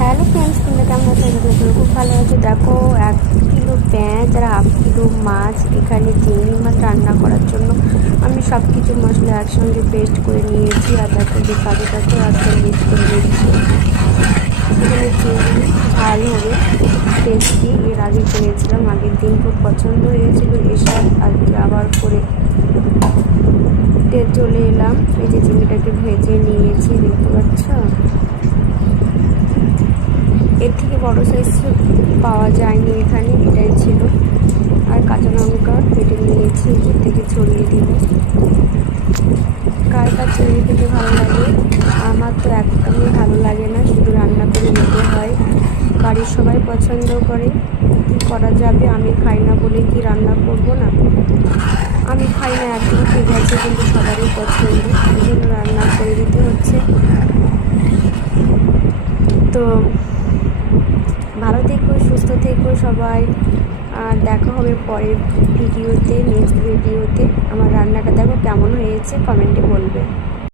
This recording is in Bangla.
হ্যালো ফ্রেন্ডস, তোমরা কেমন আছো? তোমরা খুব ভালো আছো। দেখো, 1 কিলো পেঁয়াজ আর 1/2 কিলো মাছ, এখানে চিংড়ি মাছ রান্না করার জন্য আমি সব কিছু মশলা একসঙ্গে পেস্ট করে নিয়েছি। আর দেখো যে কাজুটাকে একদম মিক্স করে নিচ্ছি। এখানে চিংড়ি ঝাল হবে টেস্টি, এর আগে করেছিলাম, আগের দিন খুব পছন্দ হয়েছিল এসব। আজকে আবার করে চলে এলাম। এই যে চিংড়িটাকে ভেজে নিয়েছি, দেখতে পাচ্ছ। এর থেকে বড় সাইজ পাওয়া যায়নি এখানে, এটাই ছিল। আর কাঁচা লঙ্কা কেটে নিয়েছি, উপর থেকে ছড়িয়ে দিব। কার কার চিংড়ি খেতে ভালো লাগে? আমার তো একদমই ভালো লাগে না, শুধু রান্না করে নিতে হয়। বাড়ির সবাই পছন্দ করে, কী করা যাবে, আমি খাই না বলে কি রান্না করব না? আমি খাই না একদম, ঠিক আছে, কিন্তু সবারই পছন্দ, এই জন্য রান্না করে দিতে হচ্ছে। তো ভালো থেকো, সুস্থ থেকো সবাই। আর দেখা হবে পরের ভিডিওতে, নেক্সট ভিডিওতে। আমার রান্নাটা দেখো কেমন হয়েছে, কমেন্টে বলবে।